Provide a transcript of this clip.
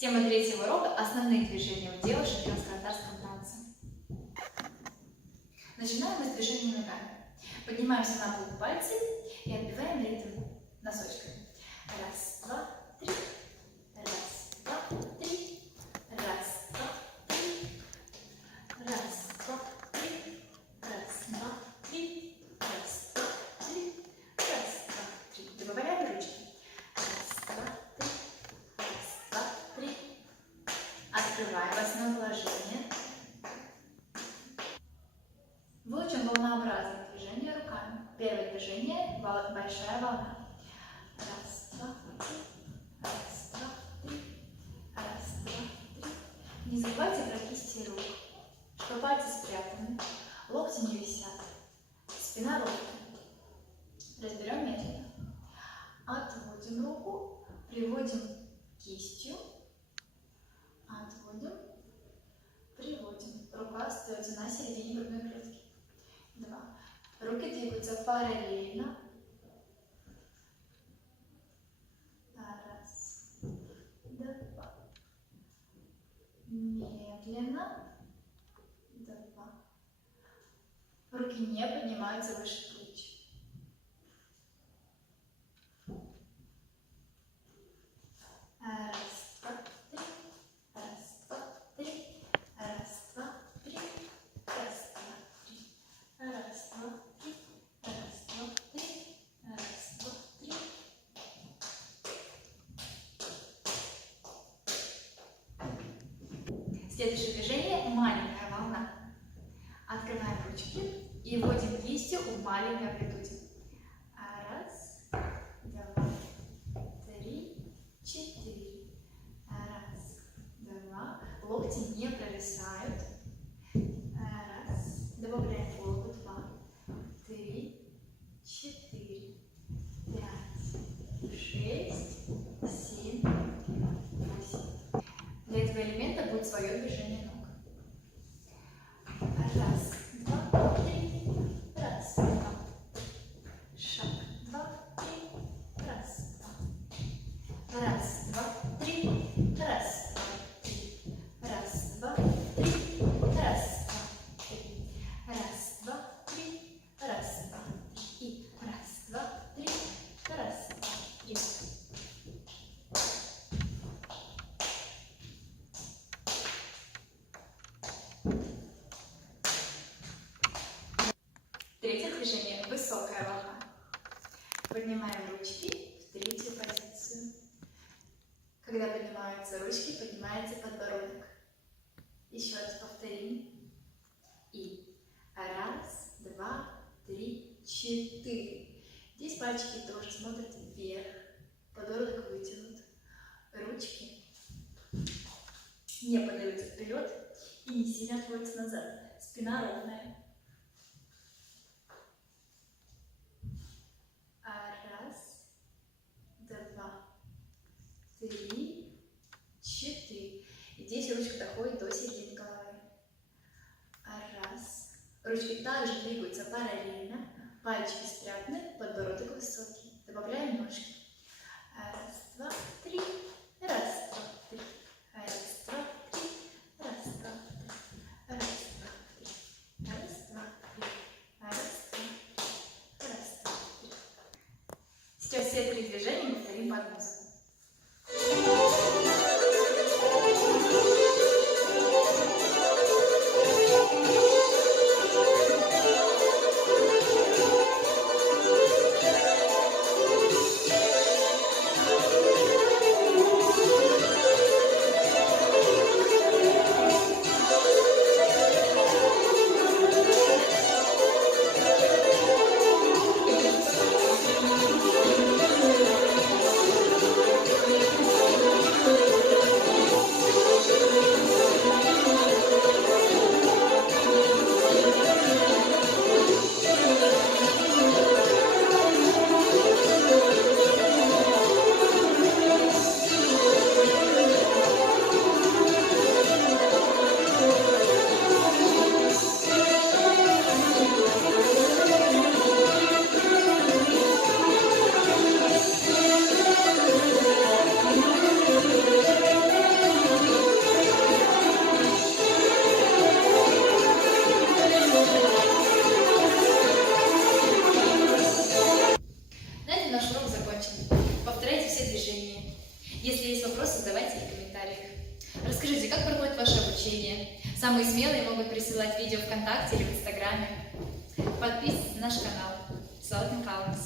Тема третьего урока – основные движения у девушек в транскантарском танце. Начинаем мы с движения ногами. Поднимаемся на пол пальцами и отбиваем ритм носочками. Раз, два, три. Раз, два, три. Раз, два, три. Раз, два, три. Раз, два, три. Раз, два, три. Раз, два, три. Добавляем ручки. Раз, два, три. Раз, два, три. Открываем основное положение. Выучим волнообразное движение руками. Первое движение – большая волна. Раз, два, три. Раз, два, три. Раз, два, три. Не забывайте про кисти рук, что пальцы спрятаны, локти не висят, спина ровная. Разберем медленно. Отводим руку, приводим кистью, отводим, приводим. Рука остается на середине грудной клетки. Два. Руки двигаются параллельно. Раз, два. Медленно. Два. Руки не поднимаются выше плеч. Раз, два, три. Раз, два, три. Раз, два, три. Раз, два, три. Раз, два, три. Раз, два, три. Раз, два, три. Следующее движение – маленькая волна. Открываем ручки и вводим кистью в маленькое амплитуде. Раз, два, три, четыре. Раз, два. Локти не провисают. Раз. Добавляем голову. Два, три, четыре, пять, шесть, семь, восемь. Для этого элемента будет свое движение ног. Раз, два, три. Раз, два. Шаг. Два, три. Раз, два. Раз, два, три. Раз, два, три. Раз, два, три. Раз, два, три. Раз, два, три. Раз, два, три. И раз, два, три. Раз, два, три. Третье движение – высокая волна. Поднимаем ручки в третью позицию. Когда поднимаются ручки, поднимается подбородок. Еще раз повторим. И раз, два, три, четыре. Здесь пальчики тоже смотрят вверх. Подбородок вытянут. Ручки не подаются вперед и не сильно отводятся назад. Спина ровная. Раз, два, три, четыре. И здесь ручка доходит до середины головы. Раз. Ручки также двигаются параллельно. Пальчики спрятаны, подбородок высокий. Добавляем ножки. Раз, два, три. Раз, два, три. Раз, два, три. Раз, два, три. Раз, два, три. Раз, два, три. Раз, два, три. Раз, два, три. Сейчас все три движения повторим под музыку. Самые смелые могут присылать видео ВКонтакте или в Инстаграме. Подписывайтесь на наш канал. Салат Михайловна.